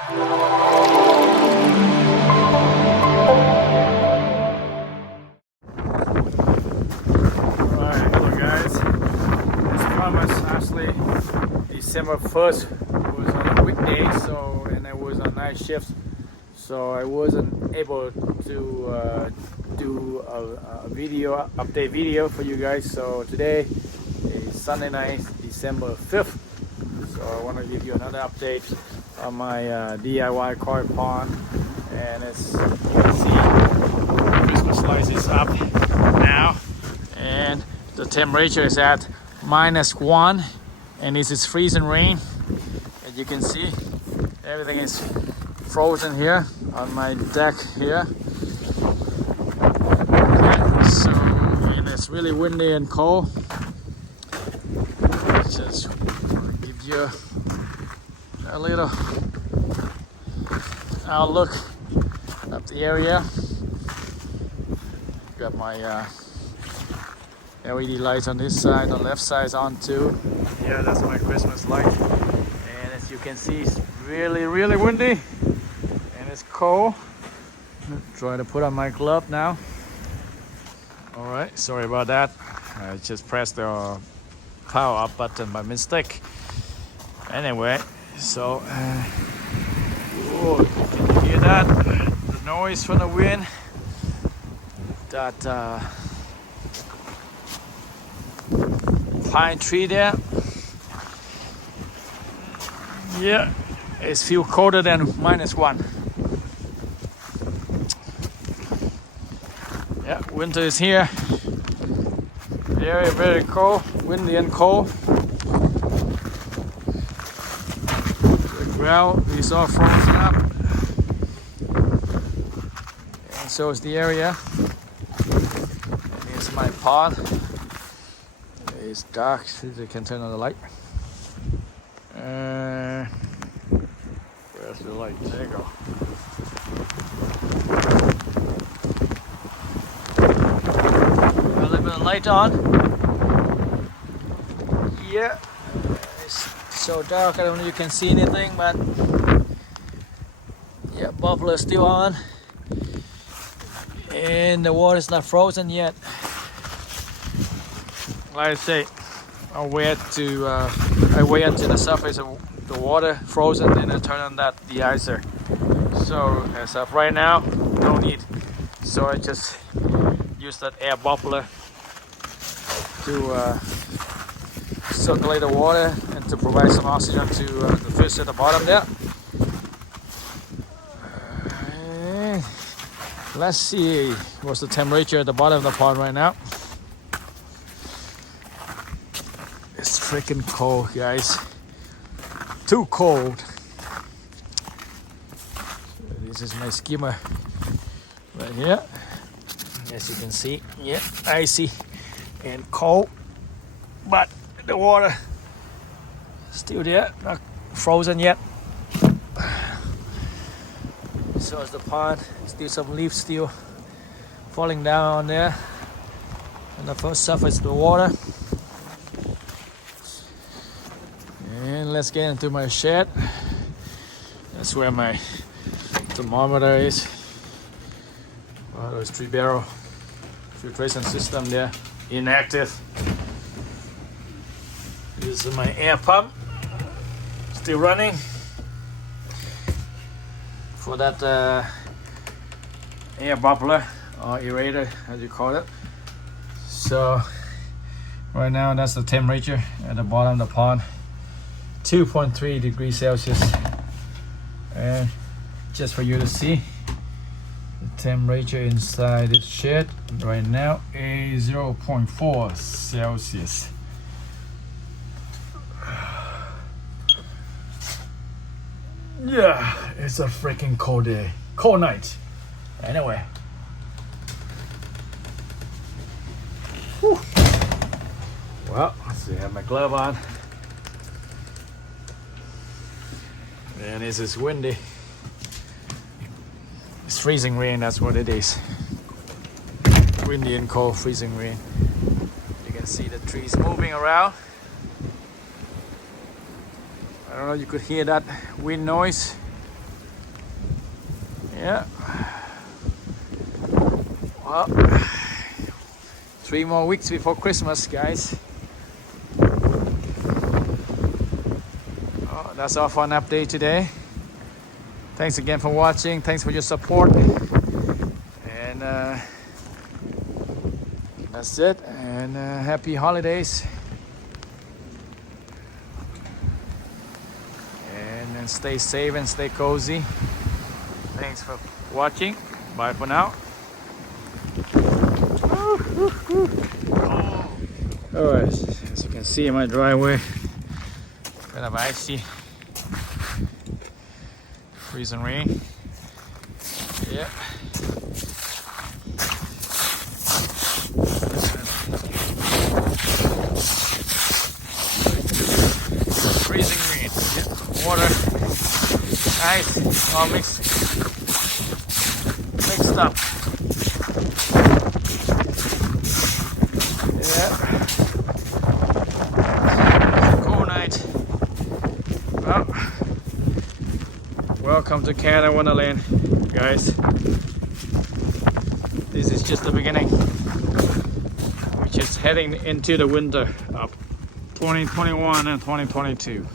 Alright, hello guys. As promised, actually December 1st was on a weekday, and I was on night shift, so I wasn't able to do a video update video for you guys. So today is Sunday night, December 5th. So I want to give you another update on my DIY koi pond, and as you can see, Christmas lights is up now, and the temperature is at -1, and this is freezing rain. As you can see, everything is frozen here on my deck here. Okay, so, and it's really windy and cold. Just want to give you a little outlook of the area. Got my LED lights on this side, the left side is on too. Yeah, that's my Christmas light. And as you can see, it's really windy and it's cold. Try to put on my glove now. Alright, sorry about that. I just pressed the power up button by mistake. Anyway, so oh, can you hear that? The noise from the wind. That pine tree there. Yeah, it's feel colder than -1. Yeah, winter is here. Very cold, windy and cold. The ground is all frozen up, and so is the area. And here's my pond. It's dark, so you can turn on the light. Where's the light? There you go. A little bit of light on. Yeah, it's so dark, I don't know if you can see anything, but yeah, bubbler is still on. And the water is not frozen yet. Like I say, I wait until the surface of the water frozen, then I turn on that deicer. So as of right now, no need. So I just use that air bubbler to circulate the water and to provide some oxygen to the fish at the bottom there. Let's see what's the temperature at the bottom of the pond right now. It's freaking cold, guys. Too cold. So this is my skimmer right here. As you can see, yeah, icy and cold, but the water still there, not frozen yet. So is the pond. Still some leaves still falling down on there, and the first surface of the water. And let's get into my shed. That's where my thermometer is. Oh, there's 3-barrel filtration system there, inactive. This is my air pump, still running for that air bubbler or aerator, as you call it. So right now that's the temperature at the bottom of the pond, 2.3 degrees Celsius. And just for you to see, the temperature inside this shed right now is 0.4 Celsius. Yeah, it's a freaking cold day, cold night. Anyway, whew. Well, let's see, I have my glove on. And this is windy. It's freezing rain, that's what it is. Windy and cold, freezing rain. You can see the trees moving around. I don't know, you could hear that wind noise. Yeah. Well, 3 more weeks before Christmas, guys. Oh, that's all for an update today. Thanks again for watching. Thanks for your support. And that's it. And happy holidays. And stay safe and stay cozy. Thanks for watching. Bye for now. Alright, as you can see in my driveway, kind of icy, freezing rain. Yep. Freezing rain. Yep. Water, ice, all mixed up. Yeah. Cool night. Well, welcome to Canada Wonderland, guys. This is just the beginning. We're just heading into the winter of 2021 and 2022.